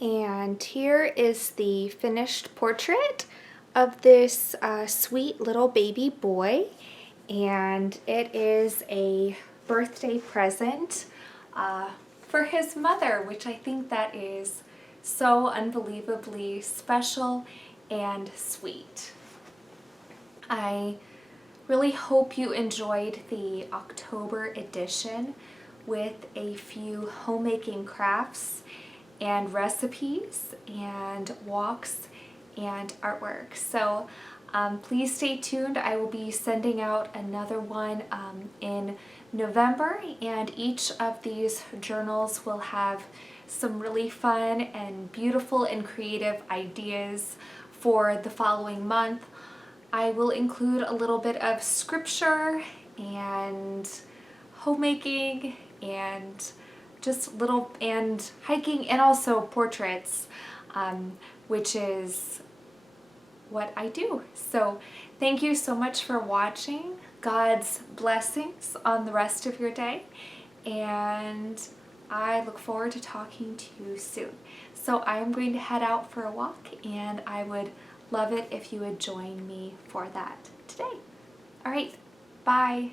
And here is the finished portrait of this sweet little baby boy, and it is a birthday present for his mother, which I think that is so unbelievably special and sweet. I really hope you enjoyed the October edition with a few homemaking crafts and recipes and walks and artwork. So please stay tuned. I will be sending out another one in November, and each of these journals will have some really fun and beautiful and creative ideas for the following month. I will include a little bit of scripture and homemaking and just little and hiking, and also portraits, which is what I do. So thank you so much for watching. God's blessings on the rest of your day, and I look forward to talking to you soon. So I'm going to head out for a walk, and I would love it if you would join me for that today. All right, bye.